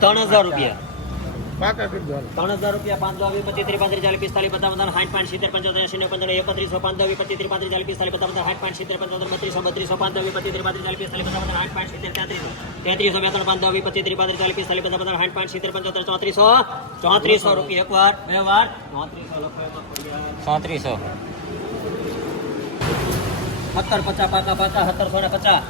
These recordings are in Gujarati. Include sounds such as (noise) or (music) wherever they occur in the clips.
ત્રણ હજાર રૂપિયા. પાકા કરી દો ત્રણ હજાર રૂપિયા પાંચ દો પચીસ ત્રીસ પાંત્રીસ ચાલીસ પિસ્તાલીસ પચાસ સાઠ પાંચ સિત્તેર પંચોતેર એંસી ને પંદર એકત્રીસો પાંચ દો પચીસ ત્રીસ પાંત્રીસ ચાલીસ પિસ્તાલીસ પચાસ સાઠ પાંચ સિત્તેર પંચોતેર બત્રીસો બત્રીસો પાંચ દો પચીસ ત્રીસ પાંત્રીસ ચાલીસ પિસ્તાલીસ પચાસ પંચાવન આઠ પાંચ સિત્તેર તેત્રીસો તેત્રીસો બે ત્રણ પાંચ દો પચીસ ત્રીસ પાંત્રીસ ચાલીસ પિસ્તાલીસ પચાસ પંચાવન સાઠ પાંચ સિત્તેર પંચોતેર ચોત્રીસો ચોત્રીસો રૂપિયા એક વાર બે વાર. ચોત્રીસો. સત્તર પચાસ પાકા પાકા સત્તરસો ને પચાસ.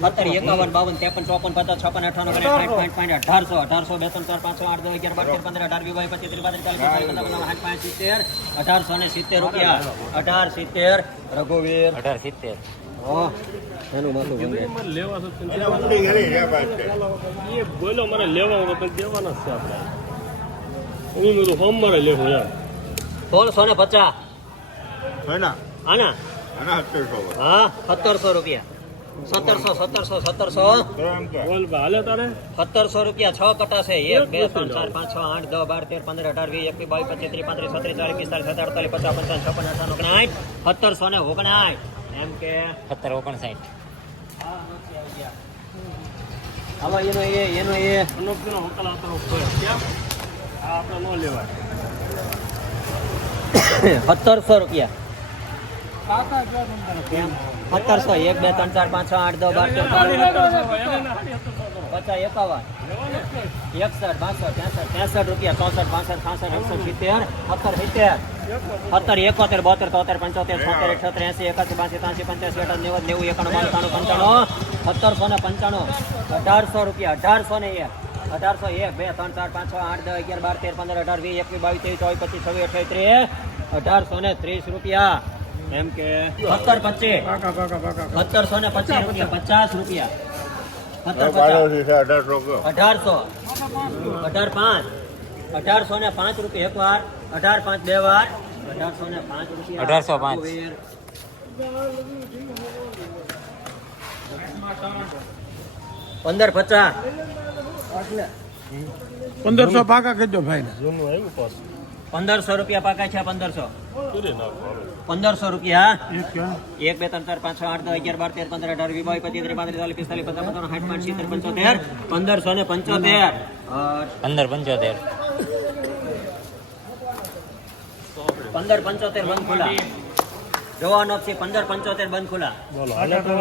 સત્તર એકાવન બાવન ત્રેપન ચોપન પચાસ છપ્પન ઓગણીસ સાઠ પાંચ અઢારસો અઢારસો બે ત્રણ ચાર આઠ દસ અગિયાર બાર પંદર અઢાર વીસ પચીસ ત્રીસ પાંત્રીસ ચાલીસ પચાસ સાઠ પાંચ સિત્તેર અઢારસો ને સિત્તેર રૂપિયા. અઢાર સિત્તેર રઘુવીર. અઢાર સિત્તેર. હો એનું માથું ગમે એ બોલો મારે લેવા તો દેવાના જ છે આપણે. હું કીધું સોમવારે લેવું યાર સોળસો ને પચાસ. આના? હા સત્તરસો રૂપિયા. સત્તરસો સત્તરસો સત્તરસો. બોલ હાલે તારે સત્તરસો રૂપિયા છ કટા છે. એક બે ત્રણ ચાર પાંચ છ આઠ દસ બાર તેર પંદર અઢાર વીસ એકવીસ બાવીસ પચીસ ત્રીસ પાંત્રીસ છત્રીસ ચાલીસ પિસ્તાલીસ સત્તર અડતાલીસ પચાસ પંચાવન છપ્પન અઠાવન ઓગણસાઠ સત્તરસો ને ઓગણસાઠ. એમ કે સત્તર ઓગણસાઠ. હવે એનો એ એનો એ. અનોખીનો હોટલ આવતો કેમ આ આપણે ન લેવાય. (coughs) સત્તરસો રૂપિયા. સત્તરસો, એક, બે, ત્રણ, ચાર, પાંચ, છ, આઠ, દસ, બાર પચાસ, એકાવન, એકસઠ, બાસઠ, ત્રેસઠ ત્રેસઠ રૂપિયા, ચોસઠ પાસઠ છાસઠ, એકસો સિત્તેર, સત્તર સિત્તેર, સત્તર, એકોતેર, બોતેર, તોતેર, પંચોતેર, છોતેર, અઠ્યોતેર, એસી, એકાસી, બાસી, ત્રાસી, પંચ્યાસી, અઠાવન, નેવું નેવું, એકાણું, બાણું પંચાણું, સત્તરસો ને પંચાણું, અઢારસો રૂપિયા, અઢારસો ને એક, અઢારસો એક, બે, ત્રણ, ચાર, પાંચ, છ, આઠ, દસ, અગિયાર, બાર, તેર, પંદર, અઢાર, વીસ, એકવીસ, બાવીસ, ત્રેવીસ, ચોવીસ, પચીસ, છવ્વીસ અઠાવીસ ત્રીસ અઢારસો ને ત્રીસ રૂપિયા. એમ કે સત્તર પચીસ. પાકા પાકા પાકા સત્તરસો ને પચાસ રૂપિયા પચાસ. રૂપિયા. અઢારસો અઢાર પાંચ. અઢારસો ને પાંચ રૂપિયા એક વાર. અઢાર પાંચ બે વાર. અઢારસો ને પાંચ રૂપિયા. અઢારસો પાંચ. પંદર પચાસ. પંદરસો પાકા કરજો ભાઈ જૂનું આવ્યું પાછું. પંદરસો રૂપિયા પાકા છે પંદરસો. પંદરસો રૂપિયા એક બે ત્રણ ચાર પાંચ છ આઠ દસ અગિયાર બાર તેર પંદર અઢાર વીસ બાવીસ પચીસ ત્રીસ પાંત્રીસ ચાલીસ પિસ્તાલીસ પચાસ પચાસ સાઠ પાંચ સિત્તેર પંચોતેર પંદરસો ને પંચોતેર. પંદર પંચોતેર. પંદર પંચોતેર બંધ ખુલા જોવાનો છે પંદર પંચોતેર બંધ તો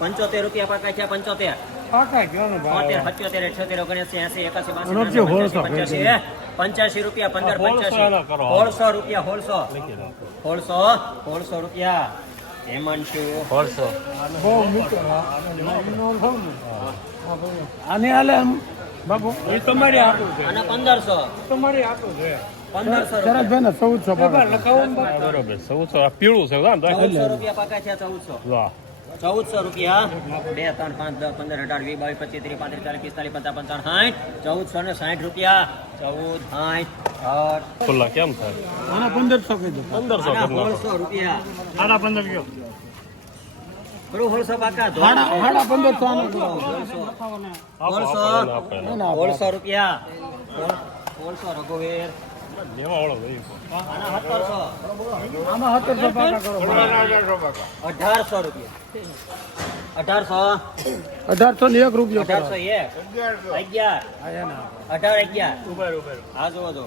પંચોતેર રૂપિયા પાકા છે પંચોતેર. પાકા પંચોતેર સત્યોતેર અઠ્યોતેર ઓગણસી એસી એકાસી બાસી પંચ્યાસી, પંચ્યાસી રૂપિયા પંદર પંચ્યાસી. સોળસો રૂપિયા સોળસો સોળસો સોળસો રૂપિયા. હેમાંશુ સોળસો આને હાલે બાબુ એ તમારી હાથું છે. અને પંદરસો. તમારી છે. ચૌદસો બરોબર ચૌદસો. પીળું છે ચૌદસો રૂપિયા પાકા છે ચૌદસો. ચૌદસો રૂપિયા. બે ત્રણ પાંચ દસ પંદર અઢાર વીસ બાવીસ પચીસ ત્રીસ પાંત્રીસ ચાલીસ પિસ્તાલીસ પચાસ પંચાવન સાઠ. ચૌદસો ને સાઠ રૂપિયા. ચૌદ આઠ ખુલ્લા કેમ થાય? આના પંદરસો કીધું પંદરસો સોળસો રૂપિયા. પંદર કયો આના સોળસો. રૂપિયા સોળસો રઘુવીર. અઢારસો રૂપિયા અઢારસો અઢારસો ને એક રૂપિયો અઢારસો એક. અગિયાર. અઢાર અગિયાર. ઊભા ઊભા આ જુઓ જો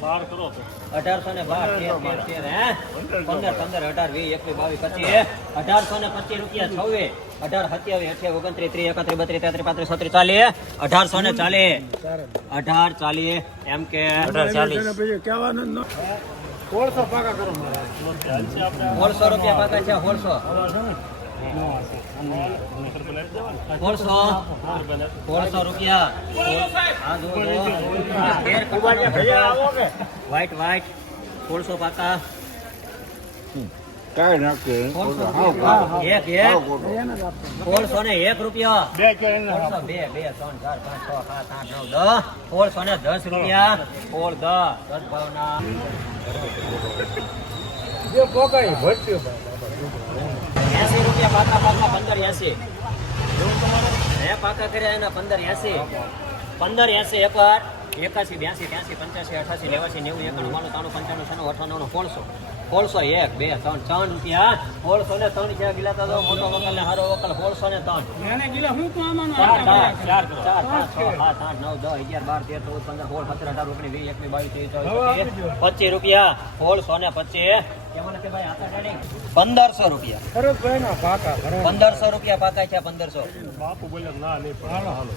બાર કરો તો. અઢારસો ને બાર તેર તેર તેર હે? પંદર પંદર અઢાર વીસ એકવીસ બાવીસ પચીસ અઢારસો ને પચીસ રૂપિયા છવ્વીસ અઢાર સત્યાવીસ અઠ્યાવીસ ઓગણત્રીસ ત્રીસ એકત્રીસ બત્રીસ તેત્રીસ પાંત્રીસ છત્રીસ ચાલીસ અઢારસો ને ચાલીસ અઢાર ચાલીસ એમ કે અઢાર ચાલીસ. સોળસો પાકા કરો સોળસો રૂપિયા પાકા છે સોળસો. સોળસો રૂપિયા. પાકા. કાંઈ એક એક. સોળસો ને એક રૂપિયા. બે કયો એને સોળસો બે બે ત્રણ ચાર પાંચ છ સાત આઠ નવ દસ. સોળસો ને દસ રૂપિયા. સોળ દસ. દસ ભાવના એસી રૂપિયા પાકા પાકા પંદર એસી. હે પાકા કર્યા એના પંદર એસી. પંદર એસી એકાસી બ્યાસી ત્યાસી પંચ્યાસી અઠાસી નેવાસી નેવું એકાણું બાણું ત્રાણું પંચાણું છન્નું અઠાણું સોળસો. સોળસો એક બે ત્રણ ત્રણ રૂપિયા. સોળસો ને ત્રણ છે ગિલાતા તો મોટો વકલ ને હારો વકલ સોળસો ને ત્રણ. ચાર ચાર ચાર ચાર પાંચ છ સાત આઠ નવ દસ અગિયાર બાર તેર ચૌદ પંદર સોળ સત્તર અઢાર ઓગણીસ વીસ એકવીસ બાવીસ ત્રીસ ચોવીસ પચીસ રૂપિયા. સોળસો ને પચીસ. પંદરસો રૂપિયા. પંદરસો રૂપિયા પાકા છે પંદરસો. બાપુ બોલે ના નહીં પણ હાલો.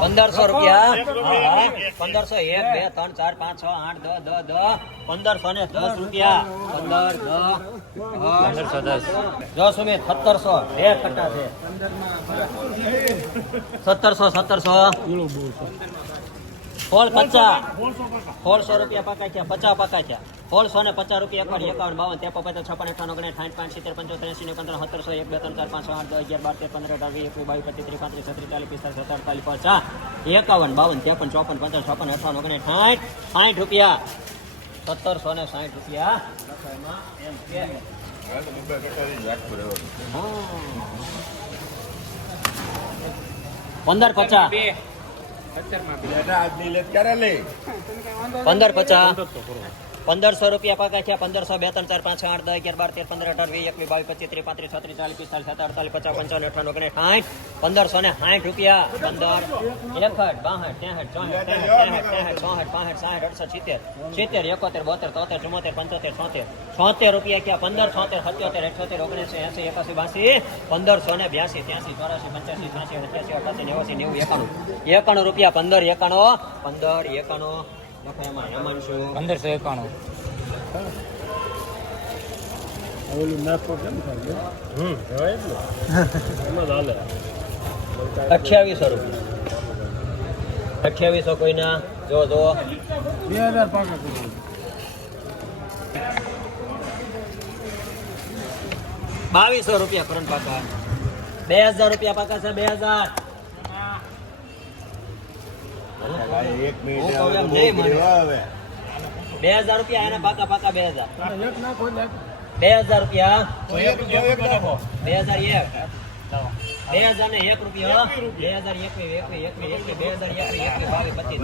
પંદરસો રૂપિયા. પંદરસો એક બે. ત્રણ ચાર પાંચ છ આઠ દસ દસ દસ પંદરસો ને દસ રૂપિયા. પંદર દસ. દસ. જો સુમિત સત્તરસો. બે કટ્ટા છે. સત્તરસો સત્તરસો. સોળ પચાસ. સોળસો રૂપિયા પાકા છે પચાસ પાકા છે. સોળસો ને પચાસ રૂપિયા એકવાર એકાવન બાવન તેપો પચાસ છપ્પન અઠાણું ગણે સાઠ પાંચ સિત્તેર પંચોતેર એસી ને પંદર સત્તરસો એક બે ત્રણ ચાર પાંચ છ આઠ દસ અગિયાર બાર તેર પંદર અઢાર વીસ એકવીસ બાવીસ પચીસ ત્રીસ પાંત્રીસ છત્રીસ ચાલીસ પિસ્તાલીસ સત્તર અડતાલીસ પચાસ એકાવન બાવન ત્રેપન ચોપન પચાસ છપ્પન અઠાણું ગણે સાઠ સાઠ રૂપિયા. સત્તરસો ને સાઠ રૂપિયા. પંદર પચાસ. પંદર પચાસ. પંદરસો રૂપિયા પગાર છે પંદરસો, બે, ત્રણ, ચાર, પાંચ આઠ, દસ, અગિયાર, બાર, તેર, પંદર, અઢાર, વીસ, એકવીસ, બાવીસ, પચીસ, ત્રીસ, પાંત્રીસ, છત્રીસ, ચાલીસ, પિસ્તાલીસ સત્તર અડતાલીસ, પચાસ, પંચાવન અઠાણું ઓગણીસ સાઠ પંદરસો ને સાઠ રૂપિયા. પંદર, એકસઠ, બાસઠ, ત્રેસઠ, ચોસઠ, ત્રેસઠ ત્રેસઠ ચોસઠ, પાંસઠ, સાઠ, અડસઠ, સિત્તેર સિત્તેર, એકોતેર, બોતેર, તોતેર, ચુમ્મોતેર, પંચોતેર, છોતેર છોતેર રૂપિયા ક્યાં? પંદર, છોતેર, સત્યોતેર, અઠ્યોતેર ઓગણીસો એસી, એકાસી, બાસી, પંદરસો ને બ્યાસી, ત્યાસી, ચોરાસી, પંચ્યાસી, છ્યાસી, અઠ્યાસી અઠાસી નેવાસી નેવું, એકાણું. એકાણું રૂપિયા, પંદર, એકાણો, પંદર, એકાણું. પંદરસો એકાણું. રૂપિયા. અઠ્યાવીસો કોઈના? જો જો. બે હજાર બાવીસો રૂપિયા કરંટ પાકા. બે હજાર રૂપિયા પાકા છે બે હજાર. એક મિનિટ. બે હજાર રૂપિયા એના પાકા પાકા બે હજાર બે હજાર રૂપિયા બે હજાર એક બે હજાર ને એક રૂપિયા બે હજાર એકવીસ એકવીસ એકવીસ એકવીસ બે હજાર એકવીસ એકવીસ બાવીસ પચીસ.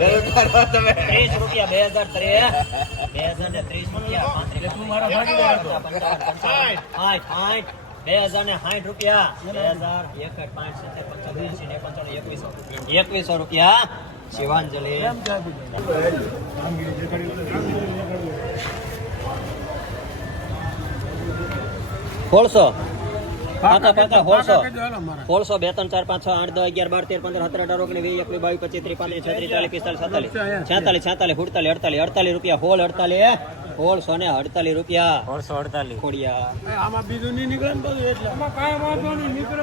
ત્રીસ રૂપિયા બે હજાર ત્રીસ બે હજાર ને ત્રીસ રૂપિયા પાંત્રીસ સાઠ સાઠ બે હજાર ને સાઠ રૂપિયા બે હજાર એક પાંચ સત્તર પંચોતેર એંસી ને પંચાવન એકવીસો એકવીસો રૂપિયા શિવાંજલિ. સોળસો પાકા પાકા સોળસો બે ત્રણ ચાર પાંચ છ આઠ દસ અગિયાર બાર તેર પંદર સત્તર અઢાર ઓગણીસ વીસ એકવીસ બાવીસ પચીસ ત્રીસ પાંત્રીસ છત્રીસ ચાલીસ પિસ્તાલીસ સત્તાલીસ છેતાલીસ. છેતાલીસ અડતાલીસ અડતાલીસ અડતાલીસ રૂપિયા હોલ અડતાલીસ સોળસો ને અડતાલીસ રૂપિયા. સોળસો અડતાલીસ. ખોડિયા. આમાં બીજું નહીં નીકળે ને બધું એટલે. આમાં કાંઈ વાંધો નહીં નીકળે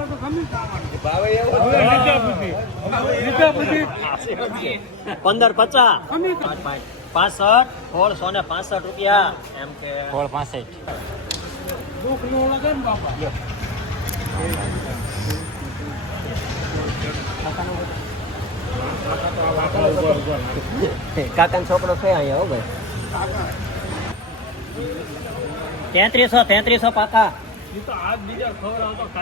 તો બધી પંદર પચાસ. પાસઠ સોળસો ને પાસઠ રૂપિયા. એમ કે સોળ પાસઠ. દુઃખ નો લાગે ને બાપા. કાકાનો છોકરો છે અહીંયા હો ભાઈ. તેત્રીસો તેત્રીસો પાકા.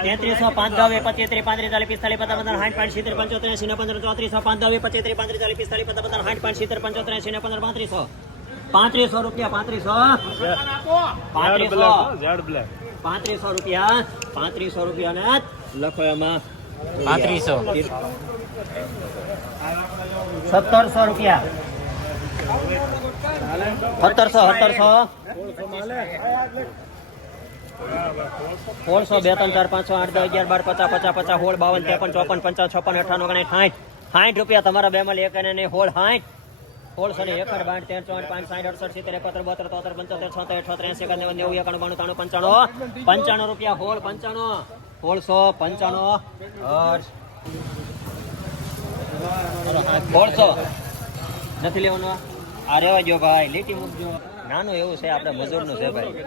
તેત્રીસો પાંચ દવે પચીસ ત્રીસ પાંત્રીસ ચાલીસ પિસ્તાલીસ પચાસ પંદર સાઠ પાંચ સિત્તેર પંચોતેર એસી પંદર ચોત્રીસો પાંચ દવે પચીસ ત્રીસ પાંત્રીસ ચાલીસ પિસ્તાલીસ પચાસ પંદર સાઠ પાંચ સિત્તેર પંચોતેર એસી પંદર પાંત્રીસો. પાંત્રીસો રૂપિયા પાંત્રીસો. પાંત્રીસો રૂપિયા પાંત્રીસો રૂપિયા ને લખો એમાં. પાંત્રીસો. સત્તરસો રૂપિયા. સત્તરસો સત્તરસો. સોળસો, બે, ત્રણ, ચાર પાંચસો આઠ, દસ, અગિયાર, બાર, પચાસ પચાસ પચાસ હોળ બાવન, ત્રેપન, ચોપન, પંચાવન, છપ્પન અઠાણું ઓગણીસ, સાઠ. સાઠ રૂપિયા તમારા બે માં એક અને હોળ સાઠ. સોળસો ને બાર, તેર ચોટ પાંચ, સાઠ, અડસઠ, સિત્તેર, એકોતેર, બોતેર, તોતેર, પંચોતેર, છોતેર અઠોતેર એસી પંચાણું. રૂપિયા હોળ, પંચાણું. સોળસો પંચાણું. સોળસો. નથી લેવાનું? આ? રેવા જો ભાઈ લીટી મૂકજો નાનું એવું છે આપણે મજૂરનું છે ભાઈ.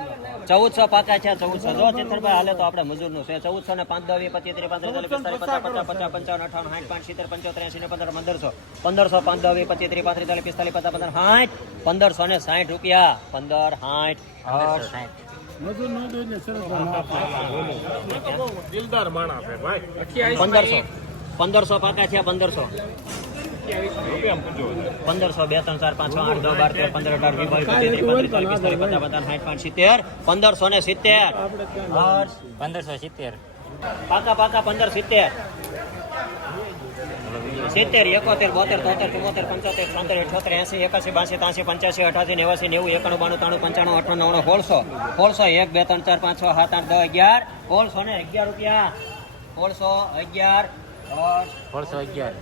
ચૌદસો પાકા છે ચૌદસો. જો ચિત્રભાઈ હાલે તો આપણે મજૂરનું છે. ચૌદસો ને પાંચ દવી પચીસ ત્રીસ પાંત્રીસ ચાલીસ પચાસ પચાસ પચાસ પંચાવન અઠાવન સાઠ પાંચ સિત્તેર પંચોતેર એસી ને પંદર પંદરસો. પંદરસો પાંચ દવી પચીસ ત્રીસ પાંત્રીસ ચાલીસ પિસ્તાલીસ પચાસ પંદર સાઠ પંદરસો ને સાઠ રૂપિયા. પંદર સાઠ. ભાઈ. પંદરસો. પંદરસો પાકા થયા પંદરસો. પંદરસો બે ત્રણ ચાર પાંચ છ આઠ દસ બાર તેર પંદર અઢાર વીસ બાવીસ પચીસ ત્રીસ પાંત્રીસ ચાલીસ પચાસ પચાસ સાઠ પાંચ સિત્તેર પંદરસો ને સિત્તેર. પંદરસો સિત્તેર. પાકા પાકા પંદર સિત્તેર. સિત્તેર એકોતેર બોતેર તોતેર ચુમોતેર પંચોતેર છોતેર અઠોતેર એસી એકાસી બાસી ત્યાંસી પંચ્યાસી અઠાસી નેવાસી નેવું એકાણું બાણું ત્રાણું પંચાણું અઠાણું નવ્વાણું સોળસો. સોળસો એક બે ત્રણ ચાર પાંચ છ સાત આઠ દસ અગિયાર. સોળસો ને અગિયાર રૂપિયા. સોળસો અગિયાર. સોળસો અગિયાર.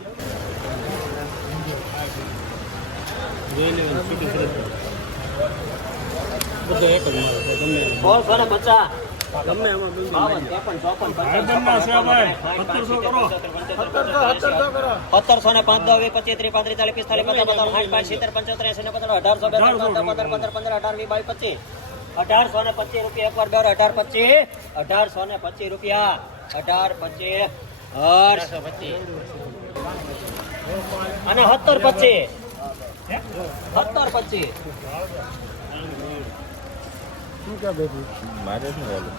સોળસો ને પચાસ ગમે એમાં બિલ ચોપન ભાઈબંધના છે ભાઈ. સત્તરસો ને પાંચ દસ પચીસ ત્રીસ પાંત્રીસ ચાલીસ પિસ્તાલીસ પચાસ પચાસ સિત્તેર પંચોતેર ને પચાસ અઢારસો બે પંદર પંદર પંદર અઢાર બાવીસ પચીસ અઢારસો ને પચીસ રૂપિયા એકવાર દર અઢાર પચીસ અઢારસો ને પચીસ રૂપિયા અઢાર પચીસ હર્ષ અને સત્તર પચીસ સત્તર પચીસ?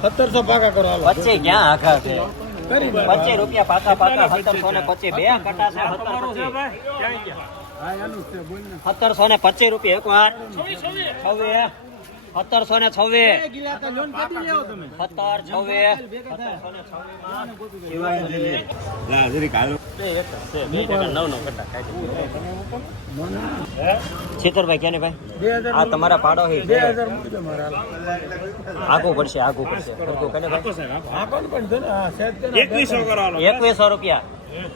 સત્તરસો પાકા કરો હાલો. ક્યાં આખા છે. પચીસ રૂપિયા પાકા પાકા સત્તરસો ને પચીસ. બે કટા છે સત્તરસો ને. પચીસ રૂપિયા એક વાર. છવ્વીસ સત્તરસો ને છવ્વીસ. સત્તર છવ્વીસ. છેતરભાઈ ક્યાં ભાઈ? આ તમારા પાડો હાલો. આગું પડશે આગું પડશે. હા હા એકવીસો રૂપિયા.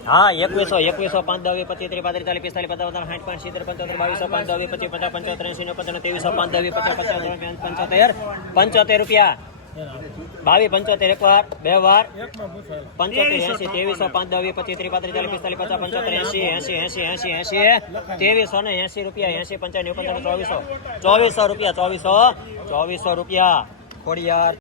હા એકવીસો એકવીસો પાંચ દસ વીસ પચીસ ત્રીસ પાંત્રીસ ચાલીસ પિસ્તાલીસ પચાસ પચાસ સાઠ પાંચ સિત્તેર પંચોતેર બાવીસો પાંચ દસ વીસ પચીસ પચાસ પંચોતેર એસી પચાસ ત્રેવીસો પાંચ દસ વીસ પચાસ પચાસ પંચોતેર પંચોતેર રૂપિયા બાવીસ પંચોતેર એક વાર બે વાર એકમાં પૂછાય પંચોતેર એસી ત્રેવીસો પાંચ દસ વીસ પચીસ ત્રીસ પાંત્રીસ ચાલીસ પિસ્તાલીસ પચાસ પંચોતેર એસી એસી એસી એસી એસી ત્રેવીસો ને એસી રૂપિયા એસી પંચાણું પંચાણું ચોવીસો ચોવીસો રૂપિયા ચોવીસો ચોવીસો રૂપિયા ખોડિયાર